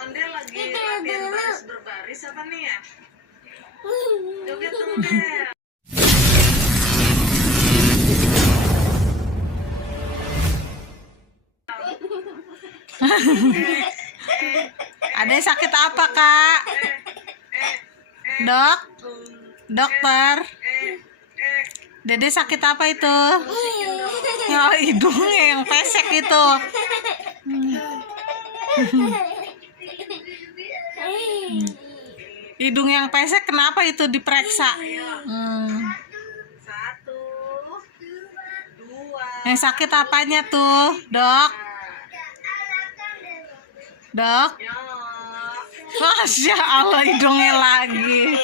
Onde lagi latihan baris berbaris apa nih ya? Joget dong, Del. Adek sakit apa, Kak? Dok? Dokter? Dede sakit apa itu? Oh, hidungnya yang pesek itu. Hidung yang pesek kenapa itu diperiksa? Satu, dua. Yang sakit apanya tuh, Dok? Dok? Yo. Masya Allah, hidungnya lagi.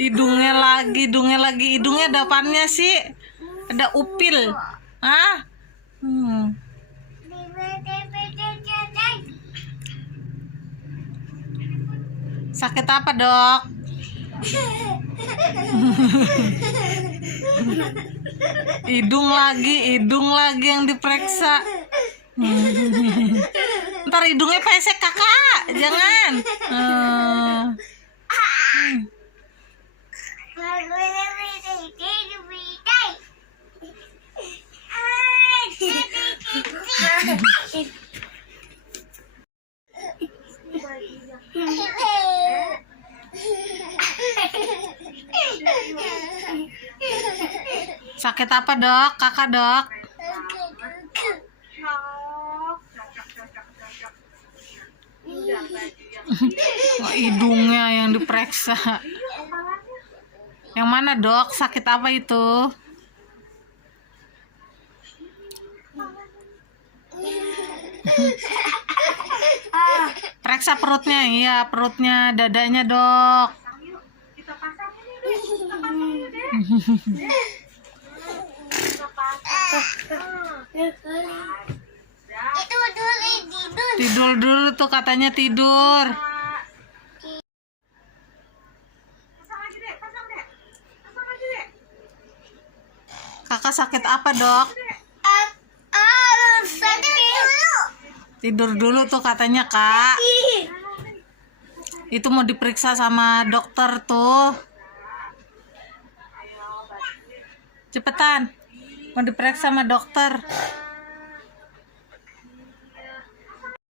Hidungnya lagi. Hidungnya ada apanya sih? Ada upil. Hah? Sakit apa, Dok? Hidung lagi yang diperiksa. Ntar hidungnya pesek, Kakak. Jangan. Sakit apa, Dok? Kakak, Dok? Oh, hidungnya yang diperiksa. Yang mana, Dok? Sakit apa itu? Periksa perutnya, iya, perutnya, dadanya, Dok. Kita pasang ini, Dek. Kita pasang ini, Dek. Tidur dulu tuh katanya tidur. Pasang lagi, Dek. Pasang, Dek. Pasang lagi, Dek. Kakak sakit apa, Dok? Tidur dulu tuh katanya, Kak. Itu mau diperiksa sama dokter tuh. Cepetan. Mau diperiksa sama dokter.